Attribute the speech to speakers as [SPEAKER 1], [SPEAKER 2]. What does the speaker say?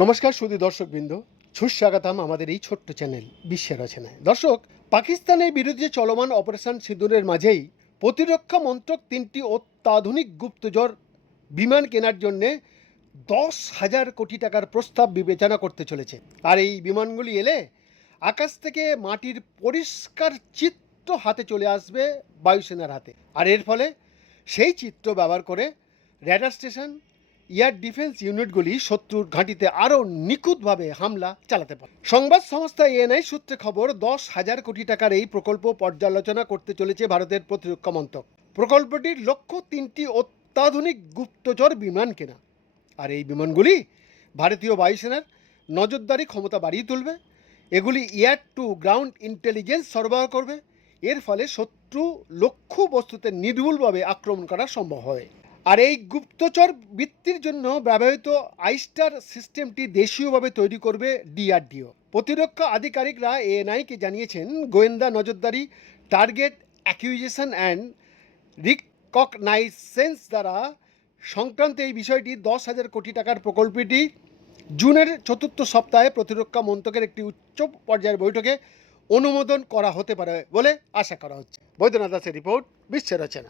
[SPEAKER 1] নমস্কার সুদী দর্শকবৃন্দ। সুস্বাগতম আমাদের এই ছোট্ট চ্যানেল, বিশ্বের রচনায়। দর্শক পাকিস্তানের বিরুদ্ধে চলমান অপারেশন সিঁদুরের মাঝেই প্রতিরক্ষা মন্ত্রক তিনটি অত্যাধুনিক গুপ্তচর বিমান কেনার জন্যে দশ হাজার কোটি টাকার প্রস্তাব বিবেচনা করতে চলেছে। আর এই বিমানগুলি এলে আকাশ থেকে মাটির পরিষ্কার চিত্র হাতে চলে আসবে বায়ুসেনার হাতে। আর এর ফলে সেই চিত্র ব্যবহার করে র্যাডার স্টেশন, এয়ার ডিফেন্স ইউনিটগুলি শত্রুর ঘাঁটিতে আরও নিখুঁতভাবে হামলা চালাতে পারে। সংবাদ সংস্থা এএনআই সূত্রে খবর, দশ হাজার কোটি টাকার এই প্রকল্প পর্যালোচনা করতে চলেছে ভারতের প্রতিরক্ষা মন্ত্রক। প্রকল্পটির লক্ষ্য তিনটি অত্যাধুনিক গুপ্তচর বিমান কেনা। আর এই বিমানগুলি ভারতীয় বায়ুসেনার নজরদারি ক্ষমতা বাড়িয়ে তুলবে। এগুলি এয়ার টু গ্রাউন্ড ইন্টেলিজেন্স সরবরাহ করবে। এর ফলে শত্রু লক্ষ্য বস্তুতে নির্ভুলভাবে আক্রমণ করা সম্ভব হয়। আর এই গুপ্তচর বৃত্তির জন্য ব্যবহৃত আইস্টার সিস্টেমটি দেশীয়ভাবে তৈরি করবে ডিআরডিও। প্রতিরক্ষা আধিকারিকরা এএনআইকে জানিয়েছেন, গোয়েন্দা নজরদারি, টার্গেট অ্যাকিউজেশন অ্যান্ড রিকগনাইসেন্স দ্বারা সংক্রান্ত এই বিষয়টি দশ হাজার কোটি টাকার প্রকল্পটি জুনের চতুর্থ সপ্তাহে প্রতিরক্ষা মন্ত্রকের একটি উচ্চ পর্যায়ের বৈঠকে অনুমোদন করা হতে পারে বলে আশা করা হচ্ছে। বৈদ্যনাথ দাসের রিপোর্ট বিশ্বের রচনা।